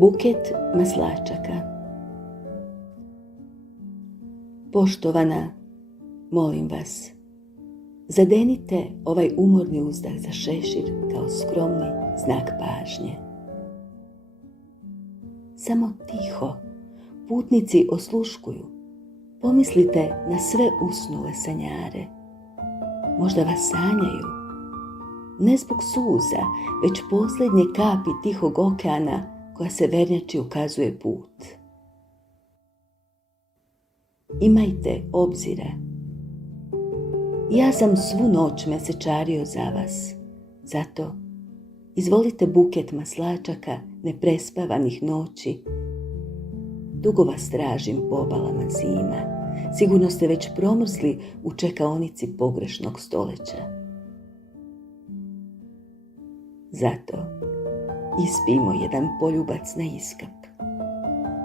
Buket maslačaka. Poštovana, molim vas, zadenite ovaj umorni uzdah za šešir kao skromni znak pažnje. Samo tiho, putnici osluškuju. Pomislite na sve usnule sanjare. Možda vas sanjaju. Ne zbog suza, već posljednje kapi tihog okeana koja se vernjači ukazuje put. Imajte obzira. Ja sam svu noć mesečario za vas. Zato izvolite buket maslačaka neprespavanih noći. Dugo vas tražim po obalama zima. Sigurno ste već promrsli u čekaonici pogrešnog stoleća. Zato ispijmo jedan poljubac na iskap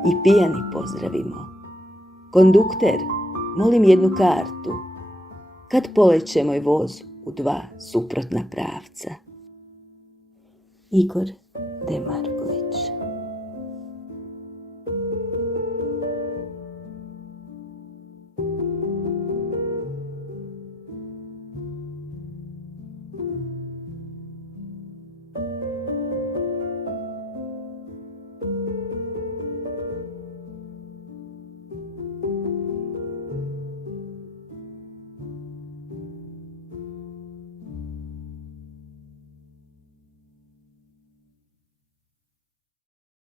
i pijani pozdravimo. Kondukter, molim jednu kartu. Kad poleće moj voz u 2 suprotna pravca? Igor D. Marković.